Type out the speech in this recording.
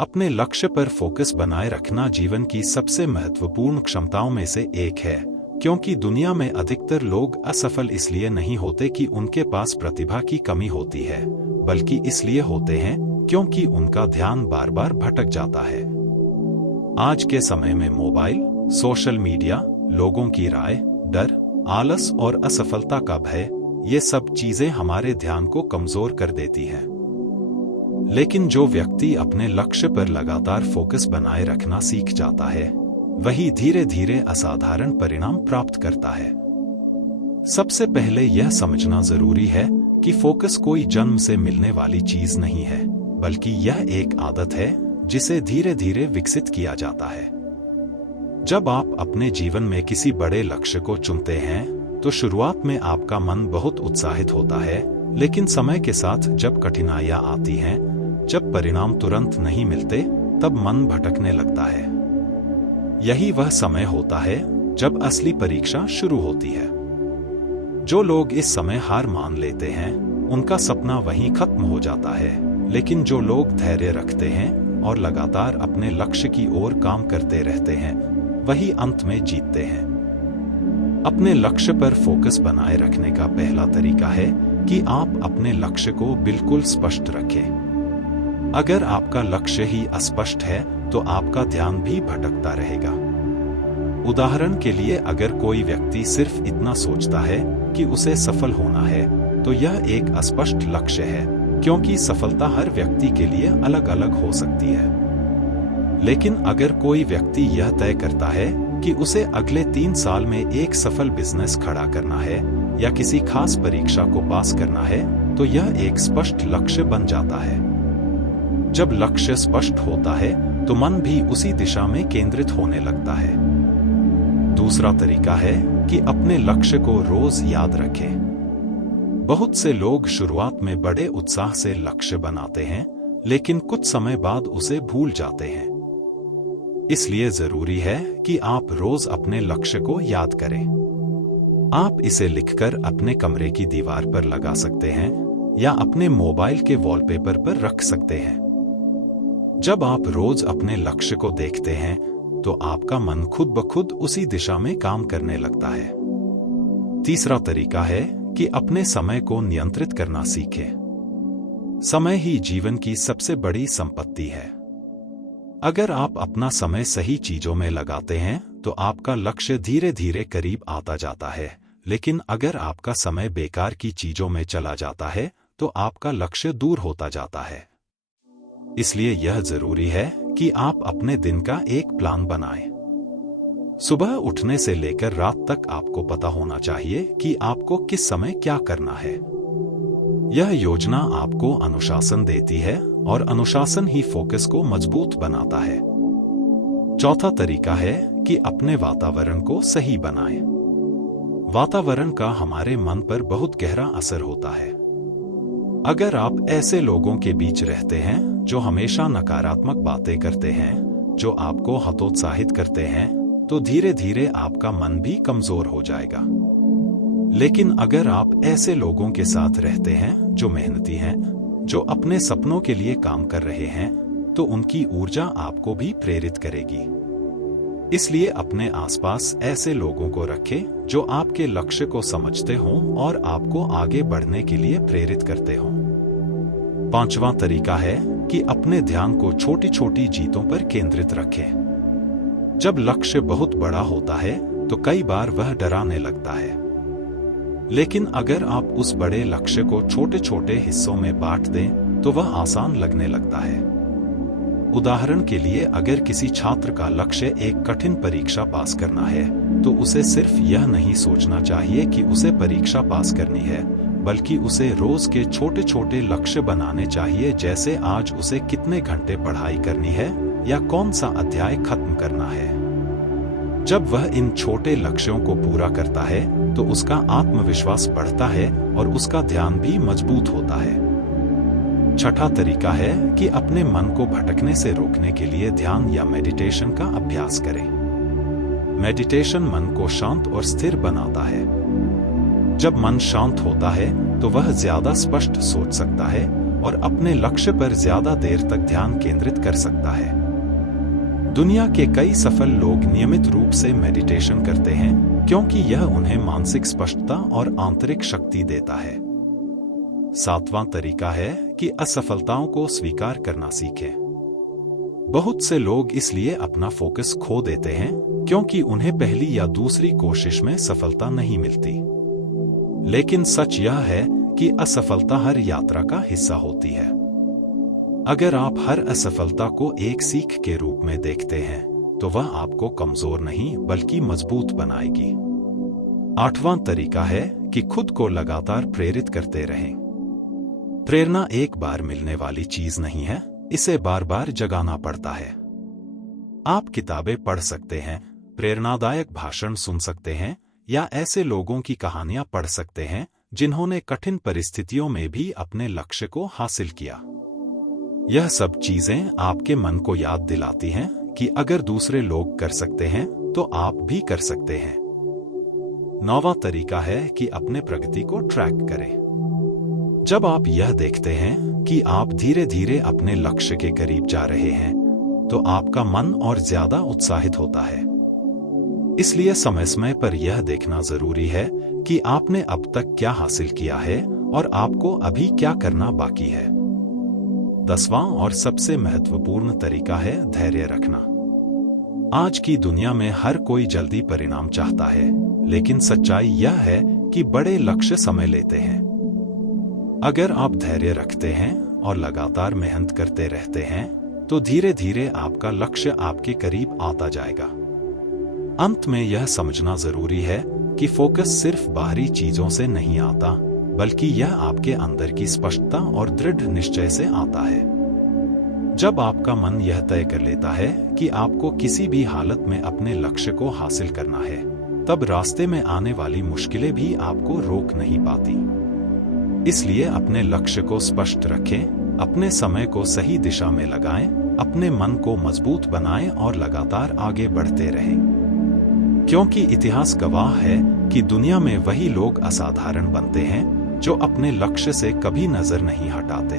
अपने लक्ष्य पर फोकस बनाए रखना जीवन की सबसे महत्वपूर्ण क्षमताओं में से एक है, क्योंकि दुनिया में अधिकतर लोग असफल इसलिए नहीं होते कि उनके पास प्रतिभा की कमी होती है, बल्कि इसलिए होते हैं क्योंकि उनका ध्यान बार बार भटक जाता है। आज के समय में मोबाइल, सोशल मीडिया, लोगों की राय, डर, आलस और असफलता का भय, ये सब चीजें हमारे ध्यान को कमजोर कर देती हैं। लेकिन जो व्यक्ति अपने लक्ष्य पर लगातार फोकस बनाए रखना सीख जाता है, वही धीरे धीरे असाधारण परिणाम प्राप्त करता है। सबसे पहले यह समझना जरूरी है कि फोकस कोई जन्म से मिलने वाली चीज नहीं है, बल्कि यह एक आदत है जिसे धीरे धीरे विकसित किया जाता है। जब आप अपने जीवन में किसी बड़े लक्ष्य को चुनते हैं, तो शुरुआत में आपका मन बहुत उत्साहित होता है, लेकिन समय के साथ जब कठिनाइयां आती हैं, जब परिणाम तुरंत नहीं मिलते, तब मन भटकने लगता है। यही वह समय होता है जब असली परीक्षा शुरू होती है। जो लोग इस समय हार मान लेते हैं, उनका सपना वहीं खत्म हो जाता है, लेकिन जो लोग धैर्य रखते हैं और लगातार अपने लक्ष्य की ओर काम करते रहते हैं, वही अंत में जीतते हैं। अपने लक्ष्य पर फोकस बनाए रखने का पहला तरीका है कि आप अपने लक्ष्य को बिल्कुल स्पष्ट रखें। अगर आपका लक्ष्य ही अस्पष्ट है, तो आपका ध्यान भी भटकता रहेगा। उदाहरण के लिए, अगर कोई व्यक्ति सिर्फ इतना सोचता है कि उसे सफल होना है, तो यह एक अस्पष्ट लक्ष्य है, क्योंकि सफलता हर व्यक्ति के लिए अलग अलग हो सकती है। लेकिन अगर कोई व्यक्ति यह तय करता है कि उसे अगले 3 साल में एक सफल बिजनेस खड़ा करना है या किसी खास परीक्षा को पास करना है, तो यह एक स्पष्ट लक्ष्य बन जाता है। जब लक्ष्य स्पष्ट होता है, तो मन भी उसी दिशा में केंद्रित होने लगता है। दूसरा तरीका है कि अपने लक्ष्य को रोज याद रखें। बहुत से लोग शुरुआत में बड़े उत्साह से लक्ष्य बनाते हैं, लेकिन कुछ समय बाद उसे भूल जाते हैं। इसलिए जरूरी है कि आप रोज अपने लक्ष्य को याद करें। आप इसे लिखकर अपने कमरे की दीवार पर लगा सकते हैं या अपने मोबाइल के वॉलपेपर पर रख सकते हैं। जब आप रोज अपने लक्ष्य को देखते हैं, तो आपका मन खुद ब खुद उसी दिशा में काम करने लगता है। तीसरा तरीका है कि अपने समय को नियंत्रित करना सीखें। समय ही जीवन की सबसे बड़ी संपत्ति है। अगर आप अपना समय सही चीजों में लगाते हैं, तो आपका लक्ष्य धीरे धीरे करीब आता जाता है। लेकिन अगर आपका समय बेकार की चीजों में चला जाता है, तो आपका लक्ष्य दूर होता जाता है। इसलिए यह जरूरी है कि आप अपने दिन का एक प्लान बनाएं। सुबह उठने से लेकर रात तक आपको पता होना चाहिए कि आपको किस समय क्या करना है। यह योजना आपको अनुशासन देती है, और अनुशासन ही फोकस को मजबूत बनाता है। चौथा तरीका है कि अपने वातावरण को सही बनाएं। वातावरण का हमारे मन पर बहुत गहरा असर होता है। अगर आप ऐसे लोगों के बीच रहते हैं जो हमेशा नकारात्मक बातें करते हैं, जो आपको हतोत्साहित करते हैं, तो धीरे धीरे आपका मन भी कमजोर हो जाएगा। लेकिन अगर आप ऐसे लोगों के साथ रहते हैं जो मेहनती हैं, जो अपने सपनों के लिए काम कर रहे हैं, तो उनकी ऊर्जा आपको भी प्रेरित करेगी। इसलिए अपने आसपास ऐसे लोगों को रखें जो आपके लक्ष्य को समझते हों और आपको आगे बढ़ने के लिए प्रेरित करते हों। पांचवा तरीका है कि अपने ध्यान को छोटी छोटी जीतों पर केंद्रित रखें। जब लक्ष्य बहुत बड़ा होता है, तो कई बार वह डराने लगता है। लेकिन अगर आप उस बड़े लक्ष्य को छोटे छोटे हिस्सों में बांट दें, तो वह आसान लगने लगता है। उदाहरण के लिए, अगर किसी छात्र का लक्ष्य एक कठिन परीक्षा पास करना है, तो उसे सिर्फ यह नहीं सोचना चाहिए कि उसे परीक्षा पास करनी है, बल्कि उसे रोज के छोटे छोटे लक्ष्य बनाने चाहिए, जैसे आज उसे कितने घंटे पढ़ाई करनी है या कौन सा अध्याय खत्म करना है। जब वह इन छोटे लक्ष्यों को पूरा करता है, तो उसका आत्मविश्वास बढ़ता है और उसका ध्यान भी मजबूत होता है। छठा तरीका है कि अपने मन को भटकने से रोकने के लिए ध्यान या मेडिटेशन का अभ्यास करें। मेडिटेशन मन को शांत और स्थिर बनाता है। जब मन शांत होता है, तो वह ज्यादा स्पष्ट सोच सकता है और अपने लक्ष्य पर ज्यादा देर तक ध्यान केंद्रित कर सकता है। दुनिया के कई सफल लोग नियमित रूप से मेडिटेशन करते हैं क्योंकि यह उन्हें मानसिक स्पष्टता और आंतरिक शक्ति देता है। 7वां तरीका है कि असफलताओं को स्वीकार करना सीखें। बहुत से लोग इसलिए अपना फोकस खो देते हैं क्योंकि उन्हें पहली या दूसरी कोशिश में सफलता नहीं मिलती। लेकिन सच यह है कि असफलता हर यात्रा का हिस्सा होती है। अगर आप हर असफलता को एक सीख के रूप में देखते हैं तो वह आपको कमजोर नहीं बल्कि मजबूत बनाएगी। 8वां तरीका है कि खुद को लगातार प्रेरित करते रहें। प्रेरणा एक बार मिलने वाली चीज नहीं है, इसे बार बार जगाना पड़ता है। आप किताबें पढ़ सकते हैं, प्रेरणादायक भाषण सुन सकते हैं या ऐसे लोगों की कहानियां पढ़ सकते हैं जिन्होंने कठिन परिस्थितियों में भी अपने लक्ष्य को हासिल किया। यह सब चीजें आपके मन को याद दिलाती हैं कि अगर दूसरे लोग कर सकते हैं तो आप भी कर सकते हैं। 9वां तरीका है कि अपने प्रगति को ट्रैक करें। जब आप यह देखते हैं कि आप धीरे धीरे अपने लक्ष्य के करीब जा रहे हैं तो आपका मन और ज्यादा उत्साहित होता है। इसलिए समय समय पर यह देखना जरूरी है कि आपने अब तक क्या हासिल किया है और आपको अभी क्या करना बाकी है। 10वां और सबसे महत्वपूर्ण तरीका है धैर्य रखना। आज की दुनिया में हर कोई जल्दी परिणाम चाहता है, लेकिन सच्चाई यह है कि बड़े लक्ष्य समय लेते हैं। अगर आप धैर्य रखते हैं और लगातार मेहनत करते रहते हैं तो धीरे धीरे आपका लक्ष्य आपके करीब आता जाएगा। अंत में यह समझना जरूरी है कि फोकस सिर्फ बाहरी चीजों से नहीं आता, बल्कि यह आपके अंदर की स्पष्टता और दृढ़ निश्चय से आता है। जब आपका मन यह तय कर लेता है कि आपको किसी भी हालत में अपने लक्ष्य को हासिल करना है, तब रास्ते में आने वाली मुश्किलें भी आपको रोक नहीं पाती। इसलिए अपने लक्ष्य को स्पष्ट रखें, अपने समय को सही दिशा में लगाएं, अपने मन को मजबूत बनाएं और लगातार आगे बढ़ते रहें। क्योंकि इतिहास गवाह है कि दुनिया में वही लोग असाधारण बनते हैं जो अपने लक्ष्य से कभी नजर नहीं हटाते।